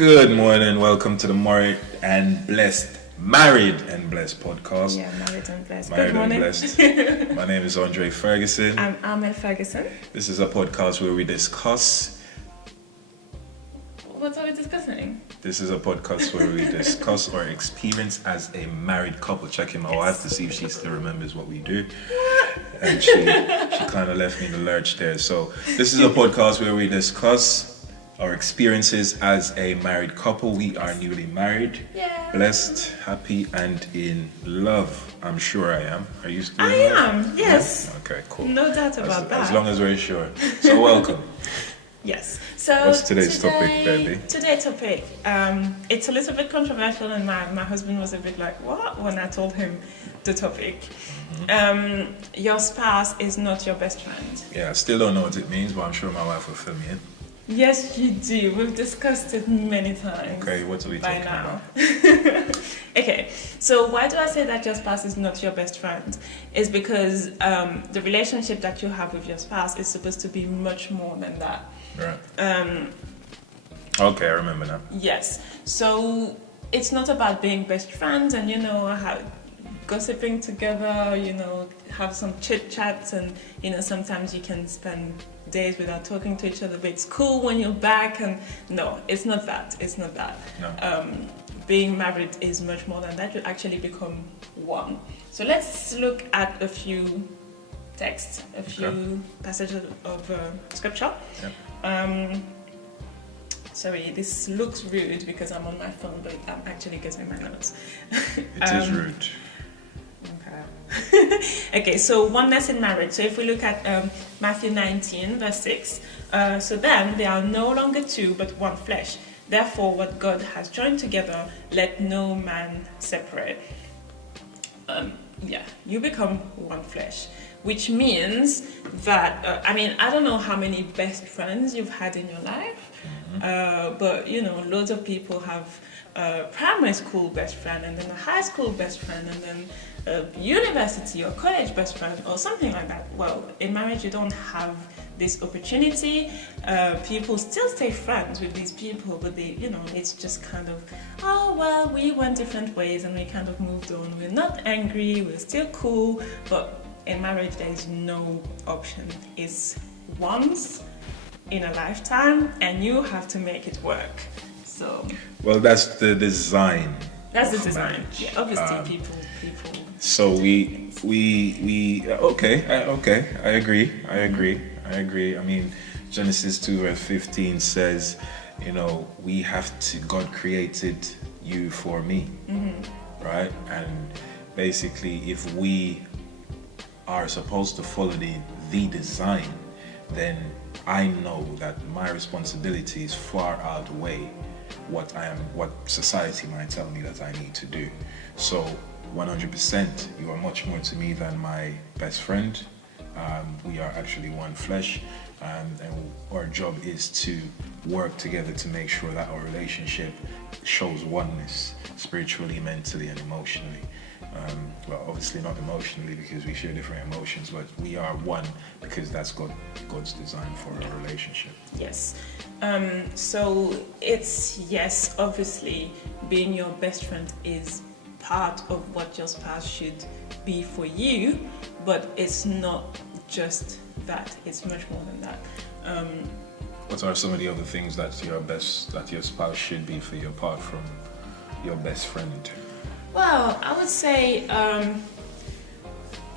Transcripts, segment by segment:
Good morning, welcome to the Married and Blessed podcast. Yeah, Married and Blessed. Married Good morning. and Blessed. My name is André Ferguson. I'm Armelle Ferguson. This is a podcast where we discuss. What are we discussing? This is a podcast where we discuss our experience as a married couple. Checking my wife to see if she still remembers what we do. And she kind of left me in the lurch there. So this is a podcast where we discuss our experiences as a married couple. We are newly married, blessed, happy, and in love. I'm sure I am. Are you still in love? I am, yes. Yeah? Okay, cool. No doubt about that. As long as we're sure. So welcome. Yes. So what's today's topic, baby? Today's topic, it's a little bit controversial, and my husband was a bit like, what? When I told him the topic. Mm-hmm. Your spouse is not your best friend. Yeah, I still don't know what it means, but I'm sure my wife will fill me in. Yes, you do. We've discussed it many times. Okay, what are we talking about? Okay, so why do I say that your spouse is not your best friend? Is because the relationship that you have with your spouse is supposed to be much more than that. Right. Okay, I remember now. Yes. So it's not about being best friends and, gossiping together, have some chit chats, and, sometimes you can spend days without talking to each other, but it's cool when you're back. And no, it's not that. It's not that. No. Being married is much more than that. You actually become one. So let's look at a few texts, a few passages of scripture. Yep. Sorry, this looks rude because I'm on my phone, but I'm actually getting my notes. It is rude. Okay. Okay, so oneness in marriage. So if we look at Matthew 19, verse 6, so then they are no longer two, but one flesh. Therefore, what God has joined together, let no man separate. You become one flesh, which means that, I don't know how many best friends you've had in your life, but, loads of people have a primary school best friend, and then a high school best friend, and then a university or college best friend or something like that. Well, in marriage you don't have this opportunity. People still stay friends with these people, but they, it's just kind of, we went different ways and we kind of moved on. We're not angry, we're still cool, but in marriage there is no option. It's once in a lifetime and you have to make it work. So well, that's the design. That's the design. Marriage. Yeah, obviously people. So we I agree. I mean, Genesis 2 verse 15 says, God created you for me, right? And basically, if we are supposed to follow the design, then I know that my responsibilities far outweigh what society might tell me that I need to do. So 100%, you are much more to me than my best friend. We are actually one flesh, and our job is to work together to make sure that our relationship shows oneness spiritually, mentally, and emotionally. Well, obviously not emotionally because we share different emotions, but we are one because that's God's design for our relationship. Yes. So it's, yes, obviously being your best friend is part of what your spouse should be for you, but it's not just that. It's much more than that. What are some of the other things that your spouse should be for you apart from your best friend? Well, I would say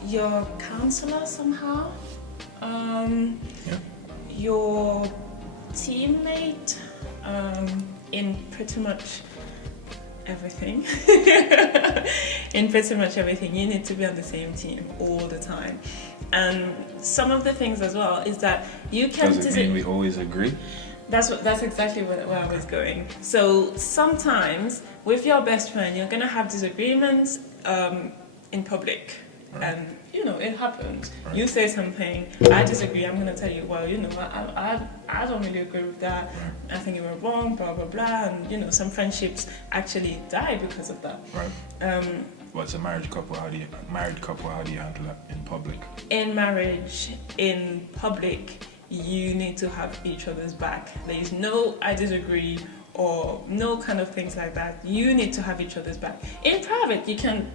your counsellor somehow, your teammate in pretty much everything. In pretty much everything, you need to be on the same team all the time. And some of the things as well is that you can. Does it mean we always agree? That's exactly where I was going. So sometimes with your best friend, you're gonna have disagreements in public, right. And it happens. Right. You say something, I disagree. I'm gonna tell you, well, I don't really agree with that. Right. I think you were wrong, blah blah blah, and some friendships actually die because of that. Right. What's a married couple? How do you handle that in public? In marriage, in public, you need to have each other's back. There is no I disagree or no kind of things like that. You need to have each other's back. In private, you can,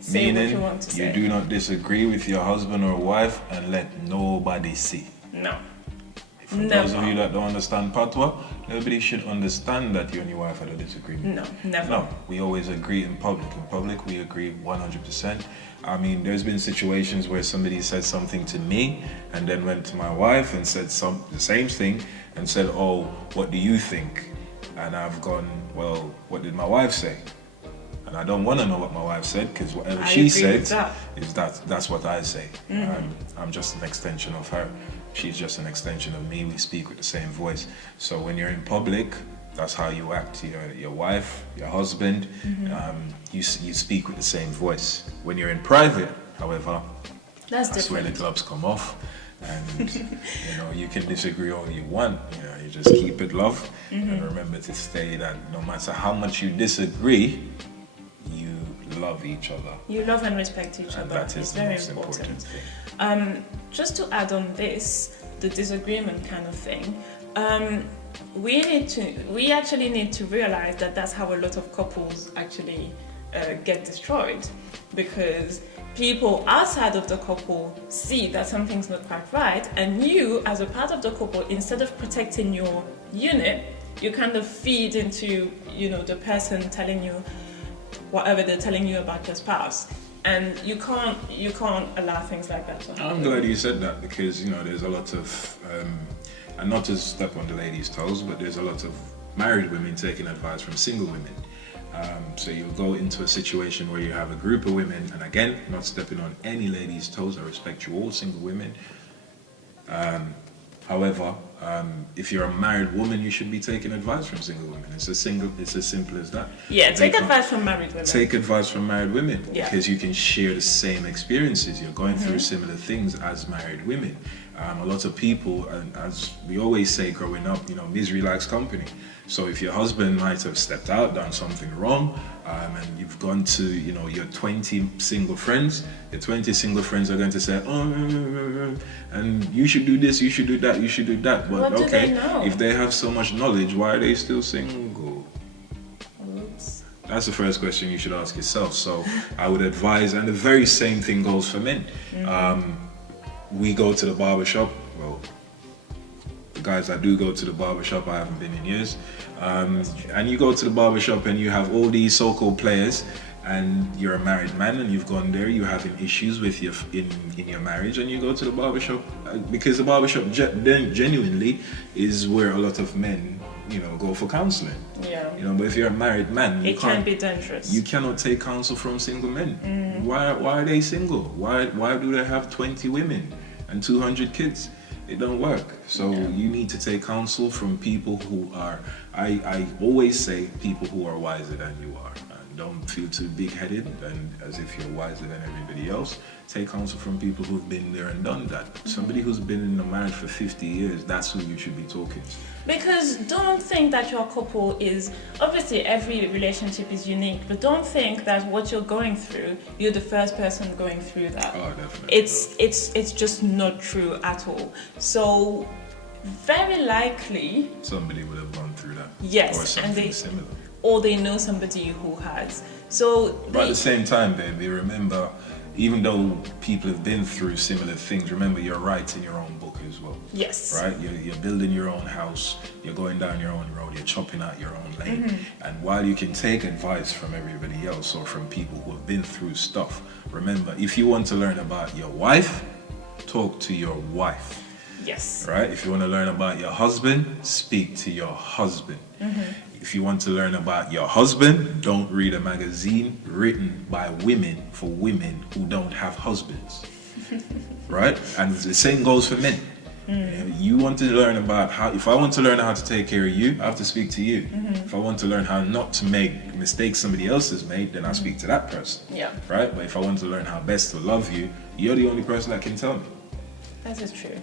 say what you want to say. You do not disagree with your husband or wife and let nobody see. No. For those of you that don't understand patois, nobody should understand that you and your wife had a disagreement. No, never. No, we always agree in public. In public, we agree 100%. I mean, there's been situations where somebody said something to me and then went to my wife and said the same thing and said, oh, what do you think? And I've gone, well, what did my wife say? And I don't want to know what my wife said, because whatever she said that's what I say. I'm just an extension of her. She's just an extension of me. We speak with the same voice. So when you're in public, that's how you act to your wife, your husband. You speak with the same voice. When you're in private, however, that's where the gloves come off. And you can disagree all you want. You just keep it love. And remember to stay that no matter how much you disagree, you love each other. You love and respect each other. That is it's the very most important thing. Just to add on this, the disagreement kind of thing, we actually need to realize that that's how a lot of couples actually get destroyed, because people outside of the couple see that something's not quite right, and you, as a part of the couple, instead of protecting your unit, you kind of feed into, the person telling you whatever they're telling you about your spouse, and you can't allow things like that to happen. I'm glad you said that, because there's a lot of, and not to step on the ladies' toes, but there's a lot of married women taking advice from single women. So you'll go into a situation where you have a group of women, and again, not stepping on any ladies' toes, I respect you all, single women. However, if you're a married woman, you should be taking advice from single women. It's as simple as that. Yeah, take advice from married women. Take advice from married women, because you can share the same experiences. You're going through similar things as married women. A lot of people, and as we always say growing up, misery likes company. So if your husband might have stepped out, done something wrong, and you've gone to, your 20 single friends, your 20 single friends are going to say, and you should do this, you should do that, you should do that. But what do they know? If they have so much knowledge, why are they still single? Oops. That's the first question you should ask yourself. So I would advise, and the very same thing goes for men. We go to the barbershop. Well, the guys that do go to the barbershop, I haven't been in years. And you go to the barbershop and you have all these so-called players, and you're a married man and you've gone there, you're having issues with in your marriage, and you go to the barbershop because the barbershop genuinely is where a lot of men go for counseling. Yeah. But if you're a married man, it can be dangerous. You cannot take counsel from single men. Why are they single? Why do they have 20 women and 200 kids? It don't work. So you need to take counsel from people who are, I always say, people who are wiser than you are. And don't feel too big-headed and as if you're wiser than everybody else. Take counsel from people who've been there and done that. Somebody who's been in a marriage for 50 years, that's who you should be talking to. Because don't think that your couple is, obviously every relationship is unique, but don't think that what you're going through, you're the first person going through that. Oh, definitely. It's just not true at all. So very likely somebody would have gone through that. Yes, or something similar. Or they know somebody who has. So but at the same time, baby, remember, even though people have been through similar things, remember you're writing your own book as well. Yes. Right? You're building your own house, you're going down your own road, you're chopping out your own lane. And while you can take advice from everybody else or from people who have been through stuff, remember, if you want to learn about your wife, talk to your wife. Yes. Right? If you want to learn about your husband, speak to your husband. If you want to learn about your husband, don't read a magazine written by women for women who don't have husbands. Right? And the same goes for men. You want to learn about how, if I want to learn how to take care of you, I have to speak to you. If I want to learn how not to make mistakes somebody else has made, then I speak to that person. Yeah. Right? But if I want to learn how best to love you, you're the only person that can tell me. That is true.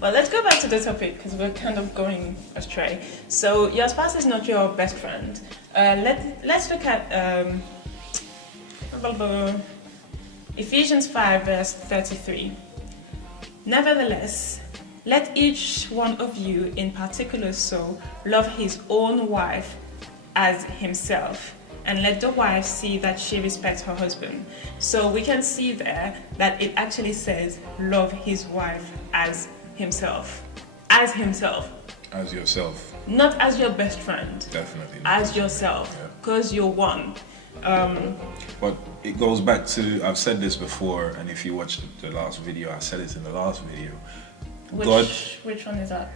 Well, let's go back to the topic because we're kind of going astray. So your spouse is not your best friend. Let's look at Ephesians 5 verse 33. Nevertheless, let each one of you in particular so love his own wife as himself, and let the wife see that she respects her husband. So we can see there that it actually says love his wife as himself. As himself. As yourself. Not as your best friend. Definitely. As yourself. Because you're one. But it goes back to, I've said this before, and if you watched the last video, I said it in the last video. Which one is that?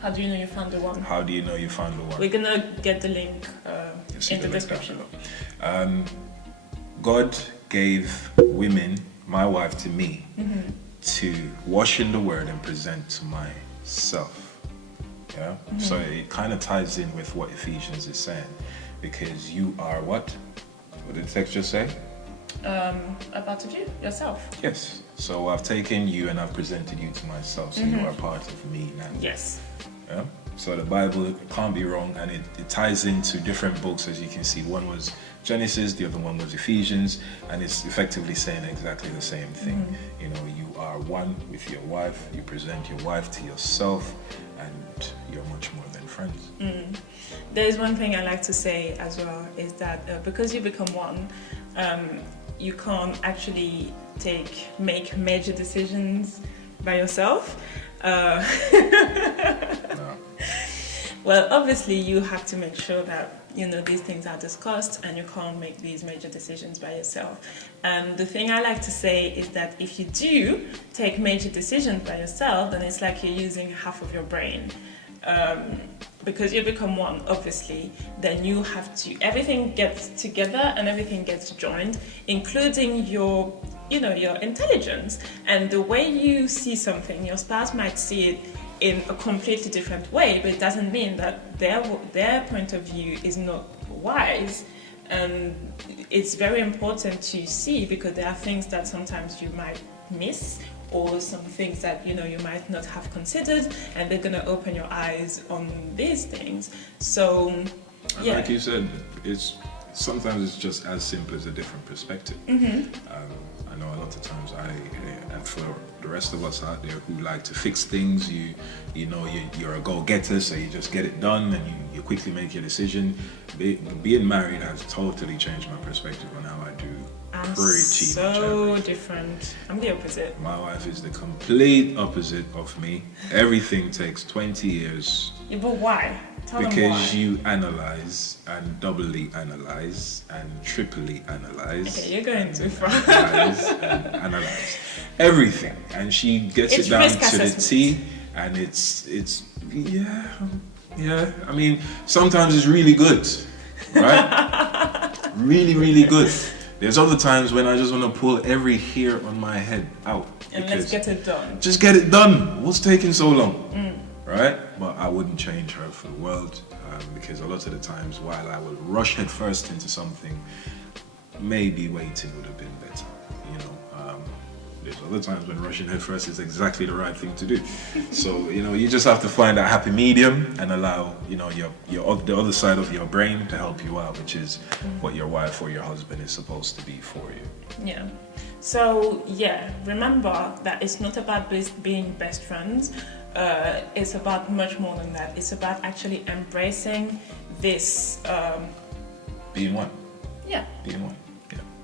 How do you know you found the one? How do you know you found the one? We're gonna get the link in the description. God gave women, my wife to me, to wash in the word and present to myself. Yeah? So it kind of ties in with what Ephesians is saying. Because you are what? What did the text just say? About to do yourself. Yes. So I've taken you and I've presented you to myself. So you are part of me now. Yes. Yeah? So the Bible can't be wrong, and it ties into different books, as you can see. One was Genesis, the other one was Ephesians, and it's effectively saying exactly the same thing. You know, you are one with your wife, you present your wife to yourself, and you're much more than friends. There's one thing I like to say as well, is that because you become one, you can't actually make major decisions by yourself. No. Well, obviously you have to make sure that these things are discussed, and you can't make these major decisions by yourself. And the thing I like to say is that if you do take major decisions by yourself, then it's like you're using half of your brain. Because you become one, obviously, then you have to, everything gets together and everything gets joined, including your intelligence and the way you see something. Your spouse might see it in a completely different way, but it doesn't mean that their point of view is not wise. And it's very important to see, because there are things that sometimes you might miss, or some things that you might not have considered, and they're gonna open your eyes on these things. So, yeah. Like you said, sometimes it's just as simple as a different perspective. I know a lot of times and for the rest of us out there who like to fix things, you're a go-getter, so you just get it done and you quickly make your decision. Being married has totally changed my perspective on how I do. I'm so different. I'm the opposite. My wife is the complete opposite of me. Everything takes 20 years. Yeah, but why? Tell them why. Because you analyze and doubly analyze and triply analyze. Okay, you're going too far. Analyze everything, and she gets it down to the T. And it's yeah. I mean, sometimes it's really good, right? Really, really good. There's other times when I just want to pull every hair on my head out. And let's get it done. Just get it done. What's taking so long? Right? But I wouldn't change her for the world, because a lot of the times while I would rush head first into something, maybe waiting would have been better. There's other times when rushing head first is exactly the right thing to do. So, you just have to find that happy medium and allow, the other side of your brain to help you out, which is what your wife or your husband is supposed to be for you. Yeah. So, remember that it's not about being best friends. It's about much more than that. It's about actually embracing this... being one. Yeah. Being one.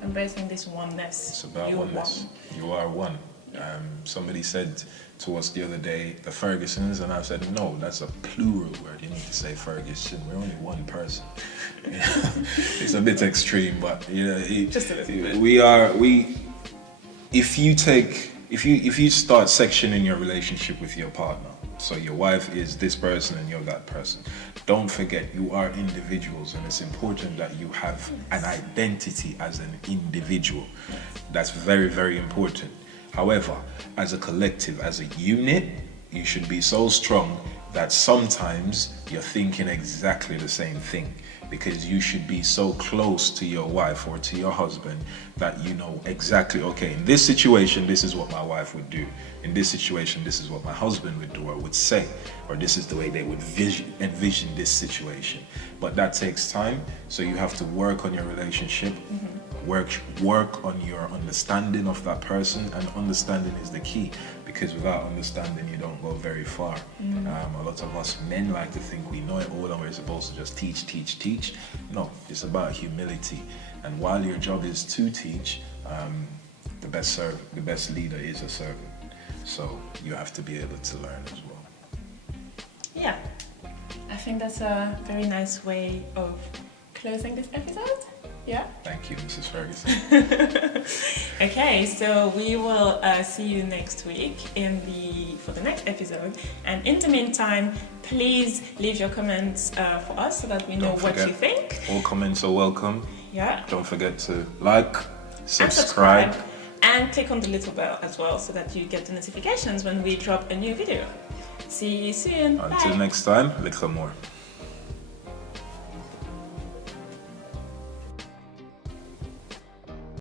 Embracing this oneness. It's about oneness. You are one. Somebody said to us the other day, the Fergusons, and I said, no, that's a plural word. You need to say Ferguson. We're only one person. It's a bit extreme, but just a little bit. If you start sectioning your relationship with your partner, so your wife is this person and you're that person, don't forget you are individuals, and it's important that you have an identity as an individual. That's very, very important. However, as a collective, as a unit, you should be so strong that sometimes you're thinking exactly the same thing, because you should be so close to your wife or to your husband that you know exactly, okay, in this situation, this is what my wife would do. In this situation, this is what my husband would do or would say, or this is the way they would envision this situation. But that takes time, so you have to work on your relationship. work on your understanding of that person, and understanding is the key, because without understanding you don't go very far. A lot of us men like to think we know it all and we're supposed to just teach. No, it's about humility, and while your job is to teach, the best leader is a servant, so you have to be able to learn as well. Yeah, I think that's a very nice way of closing this episode. Yeah. Thank you, Mrs. Ferguson. Okay, so we will see you next week for the next episode. And in the meantime, please leave your comments for us so that we know what you think. All comments are welcome. Yeah. Don't forget to like, subscribe, and click on the little bell as well so that you get the notifications when we drop a new video. See you soon. Until Bye. next time, little more.